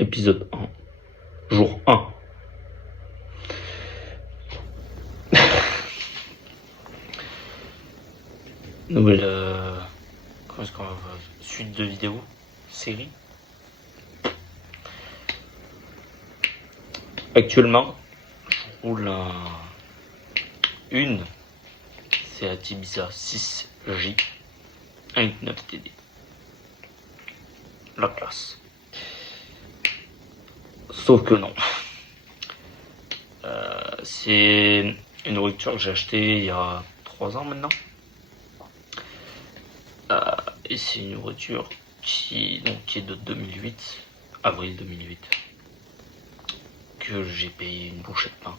Épisode 1. Jour 1. Nouvelle comment est-ce qu'on va suite de vidéos, série. Actuellement, je roule une Seat Ibiza 6J 1.9 TD. La classe. Sauf que non. C'est une voiture que j'ai achetée il y a 3 ans maintenant. Et c'est une voiture qui est de 2008, avril 2008, que j'ai payé une bouchée de pain.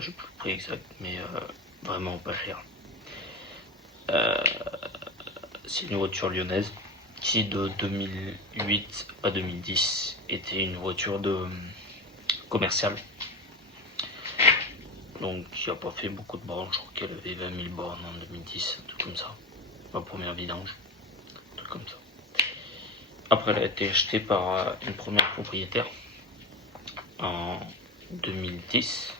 J'ai plus le prix exact, mais vraiment pas cher. C'est une voiture lyonnaise qui de 2008 à 2010 était une voiture de commerciale. Donc qui a pas fait beaucoup de bornes, je crois qu'elle avait 20 000 bornes en 2010, un truc comme ça. Ma première vidange, un truc comme ça. Après, elle a été achetée par une première propriétaire en 2010,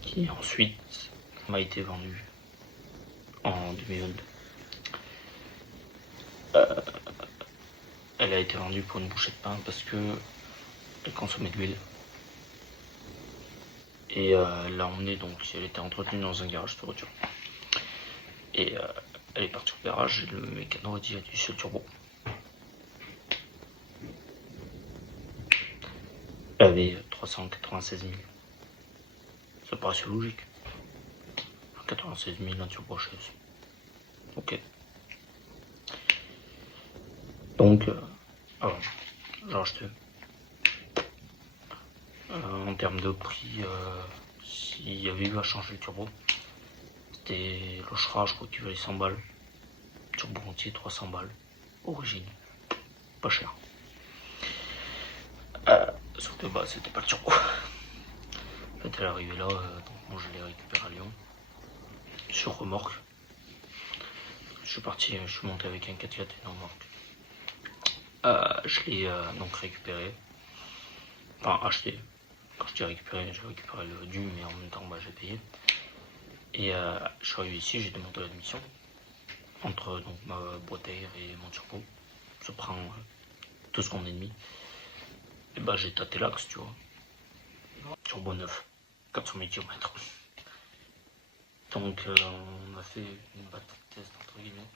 qui ensuite m'a été vendue en 2022. Elle a été vendue pour une bouchée de pain parce que elle consommait de l'huile. Et elle l'a emmenée, donc elle était entretenue dans un garage de voiture. Et elle est partie au garage et le mécano a dit adieu sur le turbo. Elle avait 396 000. Ça paraissait logique. 96 000, un turbo chaise. Ok. Donc, j'ai acheté. En termes de prix, s'il y avait eu à changer le turbo, c'était l'Oshra, je crois qu'il valait 100 balles. Turbo entier, 300 balles. Origine. Pas cher. Sauf que c'était pas le turbo. En fait, elle est arrivée là, donc moi je l'ai récupérée à Lyon. Sur remorque. Je suis monté avec un 4x4 et une remorque. Je l'ai donc récupéré. Enfin, acheté. Quand je dis récupéré, j'ai récupéré le dû, mais en même temps, j'ai payé. Et je suis arrivé ici, j'ai demandé l'admission. Entre donc ma boîte à air et mon turbo. Ça prend tout ce qu'on est mis. Et j'ai tâté l'axe, tu vois. Turbo neuf, 400 000 km. Donc on a fait une batterie de test entre guillemets.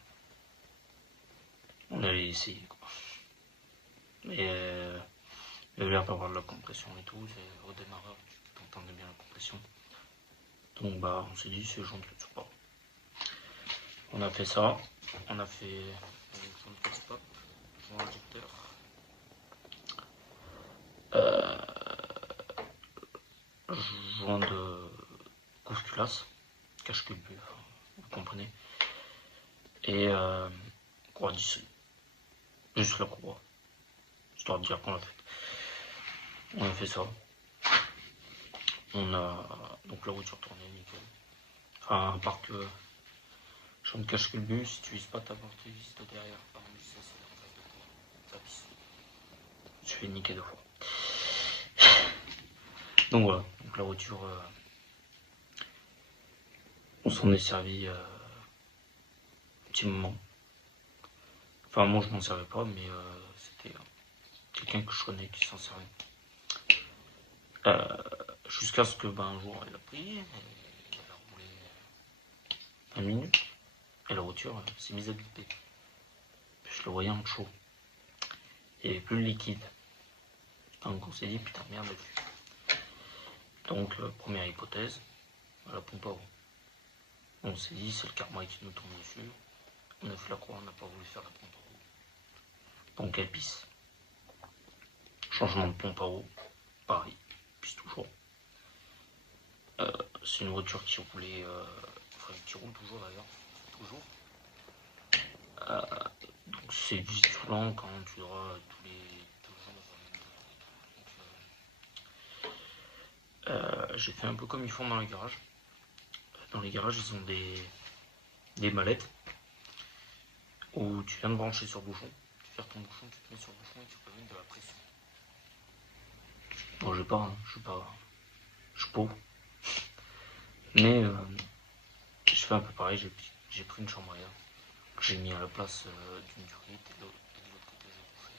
On allait essayer quoi. Mais il avait l'air d'avoir de la compression et tout. Au démarreur, tu t'entendais bien la compression. Donc on s'est dit c'est jaune de support. On a fait ça. On a fait jaune de stop, joint injecteur. Joint de cousculasse, cache-culbure, vous comprenez. Et croix d'ici. Juste la croix. Histoire de dire qu'on l'a fait. On a fait ça. On a donc la voiture tournée nickel. Enfin, à part que champ de cache-culbure, si tu vises pas ta porte vis de derrière, par exemple, ça c'est la face de ta vis. Je fais niquer deux fois. Donc voilà, donc la voiture, on s'en est servi un petit moment. Enfin, moi je m'en servais pas, mais c'était quelqu'un que je connais qui s'en servait. Jusqu'à ce que un jour elle a pris, elle a roulé 20 minutes, et la voiture s'est mise à biper. Puis je le voyais en chaud. Il n'y avait plus le liquide. Donc on s'est dit putain merde. Donc première hypothèse, la pompe à eau. On s'est dit c'est le karma qui nous tombe dessus. On a fait la croix, on n'a pas voulu faire la pompe à eau. Donc elle pisse. Changement de pompe à eau, pareil, pisse toujours. C'est une voiture qui roulait, qui roule toujours d'ailleurs, toujours. Donc c'est vite saoulant quand tu auras tous les 2 jours. J'ai fait un peu comme ils font dans les garages. Dans les garages, ils ont des mallettes où tu viens de brancher sur bouchon, tu fermes ton bouchon, tu te mets sur le bouchon et tu peux mettre de la pression. Bon, je suis pauvre, mais je fais un peu pareil, j'ai pris une chambre à air que j'ai mis à la place d'une durite et de l'autre côté j'ai bouché.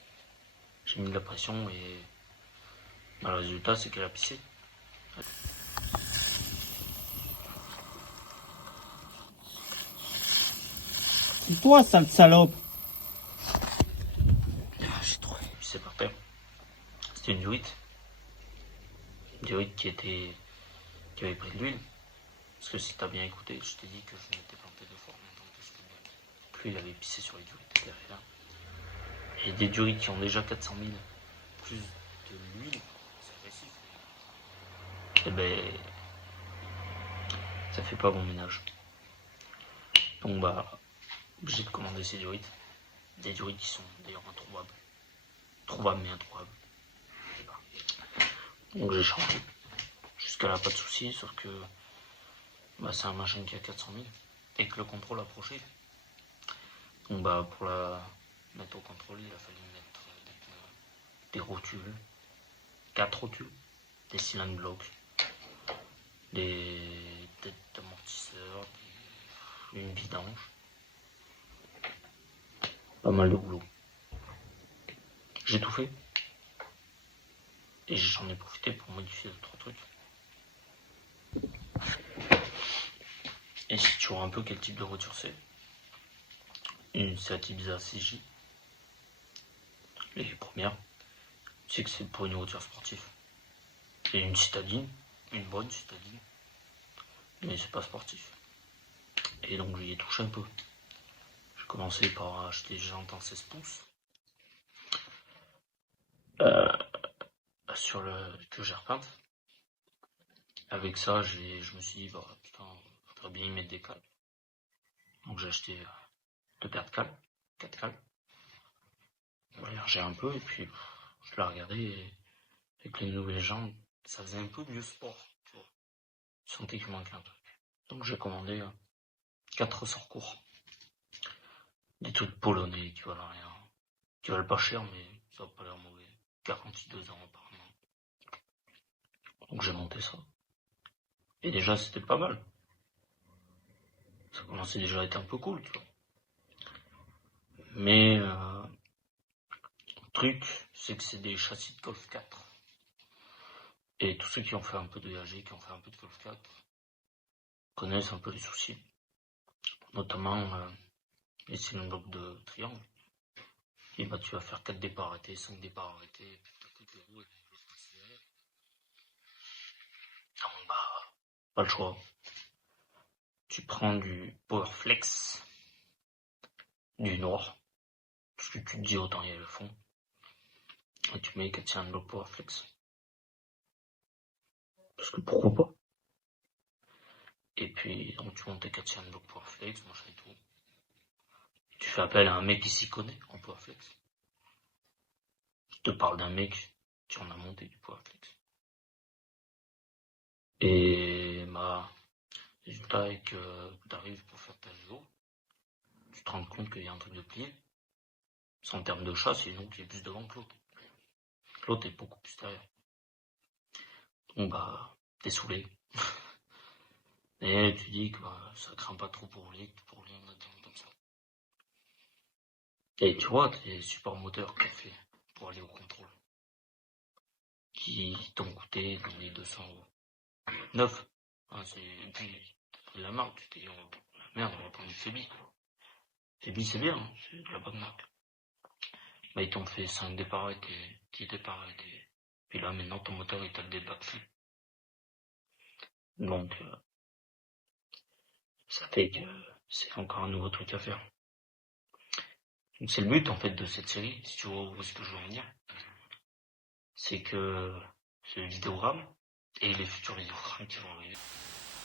J'ai mis de la pression et le résultat c'est qu'elle a pissé. C'est toi, sale salope. J'ai trouvé pissé par terre. C'était une durite. Une durite qui avait pris de l'huile. Parce que si t'as bien écouté, je t'ai dit que je m'étais planté 2 fois en même temps que je t'ai bien dit. Puis il avait pissé sur les durites derrière. Et des durites qui ont déjà 400 000, plus de l'huile, c'est récif. Et ben, ça fait pas bon ménage. Donc bah, j'ai commandé ces durites. Des durites qui sont d'ailleurs introuvables. Trouvables mais introuvables. Donc j'ai changé. Jusqu'à là, pas de soucis, sauf que bah, c'est un machin qui a 400 000 et que le contrôle approchait. Donc bah, pour la mettre au contrôle, il a fallu mettre des rotules, 4 rotules, des cylindres blocs, des têtes d'amortisseurs, une vidange. Pas mal de boulot. J'ai tout fait. Et j'en ai profité pour modifier 2-3 trucs. Et si tu vois un peu quel type de voiture c'est, une Seat Ibiza CJ, les premières, tu sais que c'est pour une voiture sportive. Et une citadine, une bonne citadine, mais c'est pas sportif. Et donc j'y ai touché un peu. J'ai commencé par acheter des jantes en 16 pouces. Sur le que j'ai repeinte. Avec ça, je me suis dit, bah putain, faudrait bien y mettre des cales. Donc j'ai acheté 2 paires de cales, 4 cales. Voilà, j'ai un peu, et puis je l'ai regardé, et avec les nouvelles jambes, ça faisait un peu mieux sport, tu vois. Je sentais qu'il manquait un truc. Donc j'ai commandé 4 ressorts courts. Des trucs polonais qui valent rien. Qui valent pas cher, mais ça va pas l'air mauvais. 42 ans apparemment. Donc j'ai monté ça. Et déjà c'était pas mal. Ça commençait déjà à être un peu cool, tu vois. Mais le truc, c'est que c'est des châssis de Golf 4. Et tous ceux qui ont fait un peu de VAG, qui ont fait un peu de Golf 4, connaissent un peu les soucis. Notamment les cylindres de triangle. Et bah tu vas faire 4 départs arrêtés, 5 départs arrêtés, puis t'as toutes les roues et l'autre accéléré. Donc bah, pas le choix. Tu prends du Powerflex du Nord, parce que tu te dis autant y aller le fond, et tu mets 4 cylindres de Powerflex. Parce que pourquoi pas. Et puis donc tu montes tes 4 cylindres de Powerflex, machin et tout. Tu fais appel à un mec qui s'y connaît en Powerflex. Je te parle d'un mec qui en a monté du Powerflex. Et bah, résultat est que t'arrives pour faire ta géo, tu te rends compte qu'il y a un truc de plié. C'est en termes de chasse, c'est une roue qui est plus devant que l'autre. L'autre est beaucoup plus derrière. Donc bah, t'es saoulé. Et tu dis que bah, ça craint pas trop pour rouler en attendant comme ça. Et tu vois, tes supports moteurs qu'on fait pour aller au contrôle, qui t'ont coûté dans les 200 €. Neuf. Ah, et puis, t'as pris la marque, tu t'es dit, merde, on va prendre une Febi. Febi, c'est bien, c'est de la bonne marque. Bah, ils t'ont fait 5 départs arrêtés, 10 départs arrêtés. Puis là, maintenant, ton moteur, il t'a le backflip. Donc, ça fait que c'est encore un nouveau truc à faire. Donc, c'est le but, en fait, de cette série, si tu vois où est-ce que je veux en venir. C'est que ce vidéogramme et les futurs vidéogrammes qui vont arriver,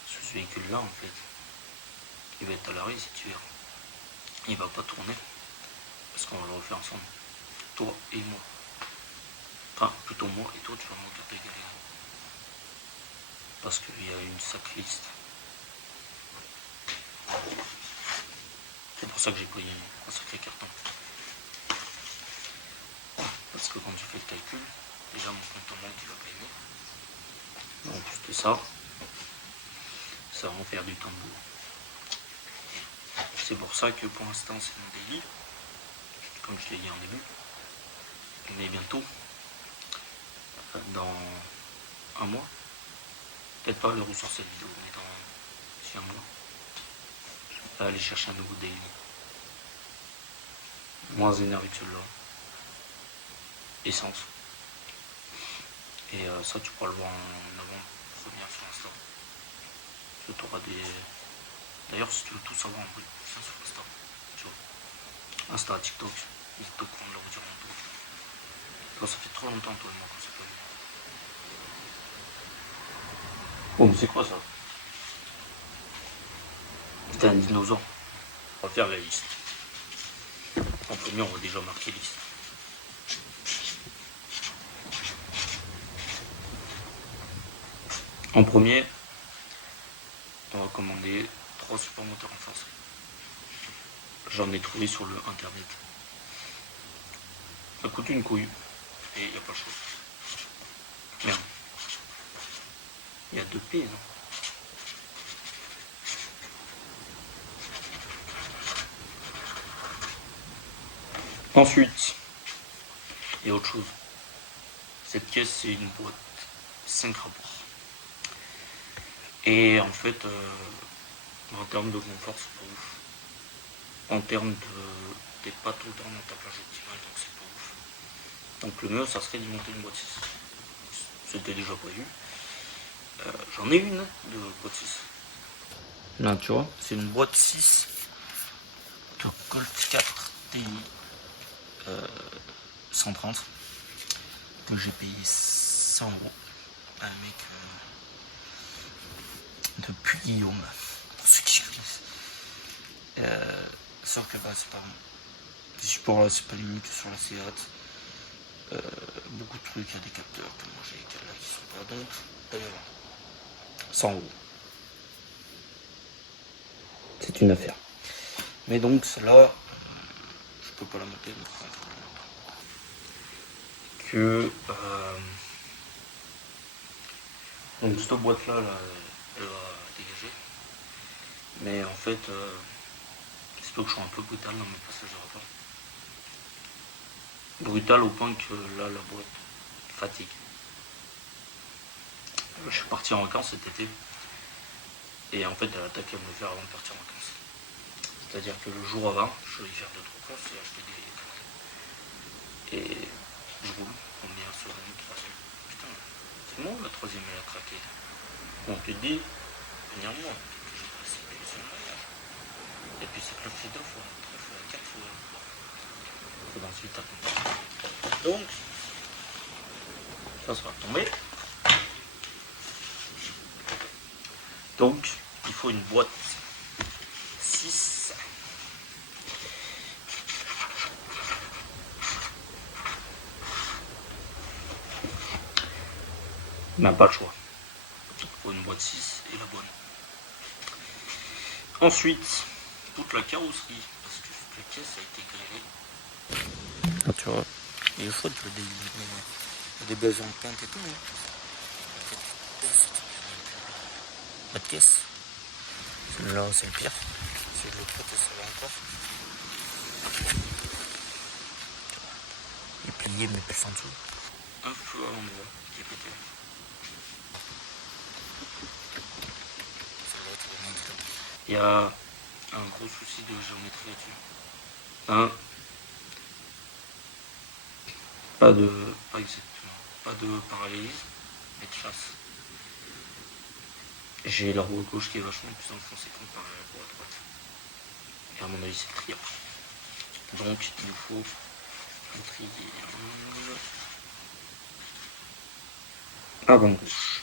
ce véhicule-là, en fait, il va être à l'arrêt si tu veux. Il va pas tourner, parce qu'on va le refaire ensemble. Toi et moi. Enfin, plutôt moi et toi, tu vas me regarder galérer. Parce qu'il y a une sacrée liste. C'est pour ça que j'ai pris un sacré carton. Parce que quand tu fais le calcul, déjà mon compte en banque il va pas aimer. En plus de ça, ça va en faire du temps de boulot. C'est pour ça que pour l'instant c'est mon daily, comme je l'ai dit en début. Mais bientôt, dans un mois, peut-être pas à l'heure où sort cette vidéo, mais dans un mois, je vais aller chercher un nouveau daily. Moins énervé que celui-là. Essence. Et ça tu pourras le voir en avant-première sur Insta. Tu auras des... D'ailleurs si tu veux tout savoir en brut, viens sur Insta. Tu vois. Insta, TikTok, ils te prennent leur dire en tout. Toi ça fait trop longtemps toi et moi qu'on s'est pas vu. Oh mais c'est quoi ça? C'était un dinosaure. On va faire la liste. En premier on va déjà marquer liste. En premier, on va commander 3 supermoteurs en force. J'en ai trouvé sur le internet. Ça coûte une couille. Et il n'y a pas le choix. Merde. Il y a 2 P, non? Ensuite, il y a autre chose. Cette caisse, c'est une boîte 5 rapports. Et en fait, en termes de confort, c'est pas ouf. En termes de... T'es pas tout le temps dans ta plage optimale, donc c'est pas ouf. Donc le mieux, ça serait d'y monter une boîte 6. C'était déjà prévu. J'en ai une de boîte 6. Là, tu vois, c'est une boîte 6 de Colt 4 TI 130 que j'ai payé 100 € à un mec depuis Guillaume, pour ceux qui connaissent. Sauf que bah, c'est pas les supports là, c'est pas les mêmes que sur la Seat. Beaucoup de trucs, il y a des capteurs que moi j'ai là qui sont pas donc 100 €. C'est une affaire. Mais donc celle-là, je peux pas la monter. Que donc cette boîte là, elle va dégager. Mais en fait, c'est que je suis un peu brutal dans mes passages de rapport. Brutal au point que là la boîte fatigue. Je suis parti en vacances cet été. Et en fait elle attaque à me le faire avant de partir en vacances. C'est-à-dire que le jour avant, je suis allé faire 2-3 courses et acheter des conneries. Et je roule, première, seconde, troisième. Putain, c'est bon, la troisième elle a craqué. Bon, tu te dis, venir moi, j'ai passé plus sur le voyage. Et puis c'est cloqué 2 fois, 3 fois, 4 fois. Faut ensuite attendre. Donc, ça sera tombé. Donc, il faut une boîte 6. Mais pas le choix. Il faut une boîte 6 et la bonne. Ensuite, toute la carrosserie, parce que toute la caisse a été grillée. Ah, tu vois, il est chouette le début. Il y a des besoins de peintes et tout. Hein. Pas de caisse. Celui-là, c'est le pire. Si je le prête, ça va encore. Il est plié, mais pas en dessous. Un feu à l'endroit qui est pété. Il y a un gros souci de géométrie là-dessus. Pas exactement, pas de parallélisme, mais de chasse. J'ai la roue gauche qui est vachement plus enfoncée que par la roue à droite. Et à mon avis, c'est le triangle. Donc, il nous faut un triangle avant gauche.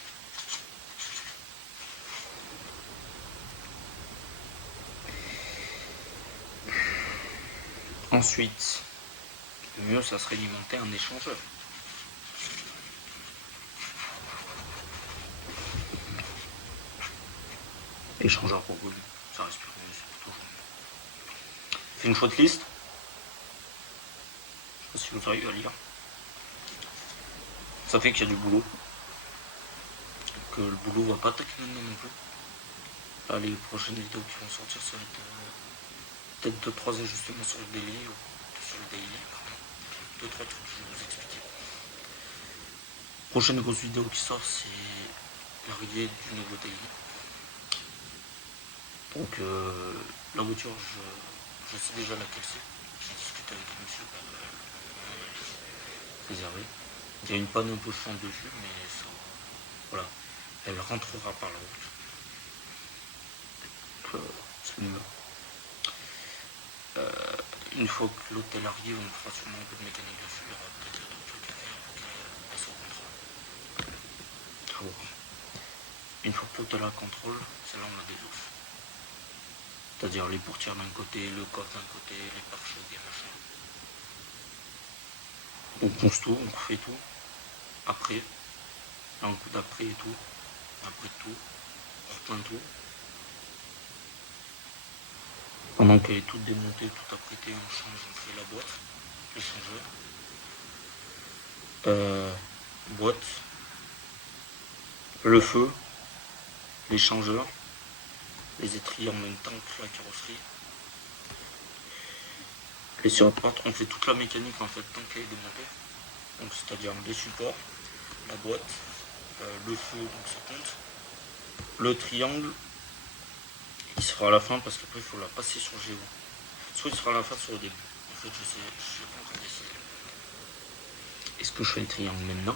Ensuite, le mieux, ça serait d'y monter un échangeur. Échangeur pour volume, ça respire mieux, c'est plutôt jaune. fait une shortlist. Je sais pas si vous arrivez à lire. Ça fait qu'il y a du boulot. Que le boulot va pas attaquer maintenant non plus. Là, les prochaines vidéos qui vont sortir, ça va être peut-être 2-3 ajustements sur le daily, ou sur le daily, pardon. 2-3 trucs que je vais vous expliquer. Prochaine grosse vidéo qui sort, c'est l'arrivée du nouveau daily. Donc la voiture, je sais déjà laquelle c'est. J'ai discuté avec le monsieur pour réserver. Il y a une panne un peu chiante dessus, mais ça, voilà, elle rentrera par la route. C'est mieux. Une fois que l'hôtel arrive, on fera sûrement un peu de mécanique dessus. Il y aura peut-être d'autres trucs à faire pour qu'elle soit au contrôle. À voir. Une fois que l'hôtel a le contrôle, c'est là où on la désosse. C'est-à-dire les portières d'un côté, le coffre d'un côté, les pare-chocs et machin. On ponce tout, on refait tout. Après, là, un coup d'après et tout. Après tout, on repeint tout. Pendant qu'elle est toute démontée, toute apprêtée, on change, on fait la boîte, les changeurs. Boîte, le feu, les changeurs, les étriers en même temps que la carrosserie. Les surapports, on fait toute la mécanique en fait tant qu'elle est démontée. Donc c'est-à-dire les supports, la boîte, le feu, donc ça compte. Le triangle, il sera à la fin parce qu'après il faut la passer sur Géo. Soit il sera à la fin, soit au début. En fait je sais pas encore décidé. Est-ce que je fais le triangle maintenant?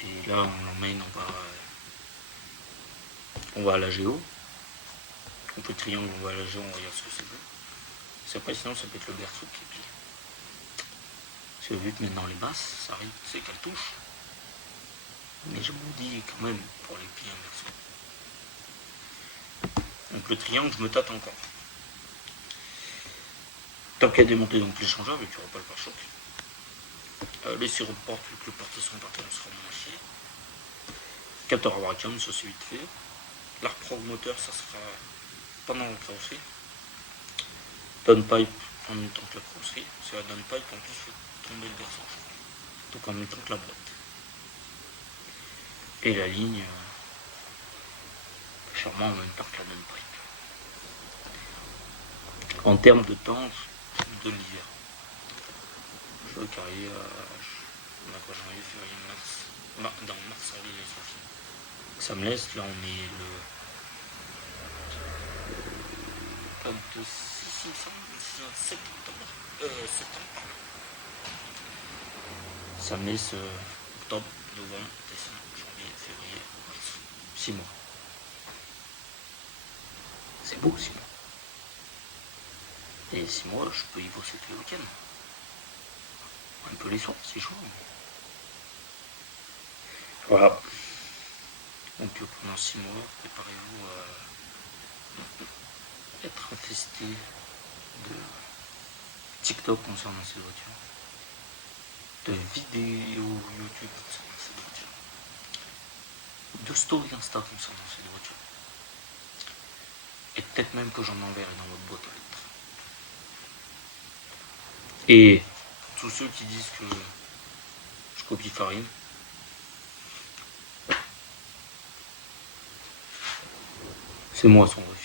Et là on l'emmène, on va à la Géo. On fait le triangle, on va à la Géo, on regarde ce que c'est bon. C'est après sinon ça peut être le berceau qui est pire. Parce que vu que maintenant les basses, ça arrive, c'est qu'elles touchent. Mais je vous dis quand même pour les plier un berceau. Donc le triangle, je me tâte encore. Tant qu'à démonter donc l'échangeur, vu qu'il n'y aura pas le pare-choc. Les sirops de porte, vu que le porte-son partant sera moitié. Capteur à vacuum, ça c'est vite fait. L'arc moteur, ça sera pendant la carrosserie. Downpipe en même temps que la carrosserie. C'est la downpipe en plus fait tomber le berceau. Donc en même temps que la boîte. Et la ligne, sûrement en même temps que la downpipe. En termes de temps de l'hiver, je veux carrier on a quoi, janvier, février, mars. Dans mars, avril et janvier. Ça me laisse, là on est le 26, il me semble, septembre. Ça me laisse octobre, novembre, décembre, janvier, février, mars. 6 mois. C'est beau 6 mois. Et 6 mois, je peux y bosser tous les week-ends. Un peu les soirs, c'est chaud. Voilà. Donc pendant 6 mois, préparez-vous à être infesté de TikTok concernant ces voitures, de vidéos YouTube concernant ces voitures, de story Insta concernant ces voitures. Et peut-être même que j'en enverrai dans votre boîte aux lettres. Et tous ceux qui disent que je copie Farine, c'est moi son refus.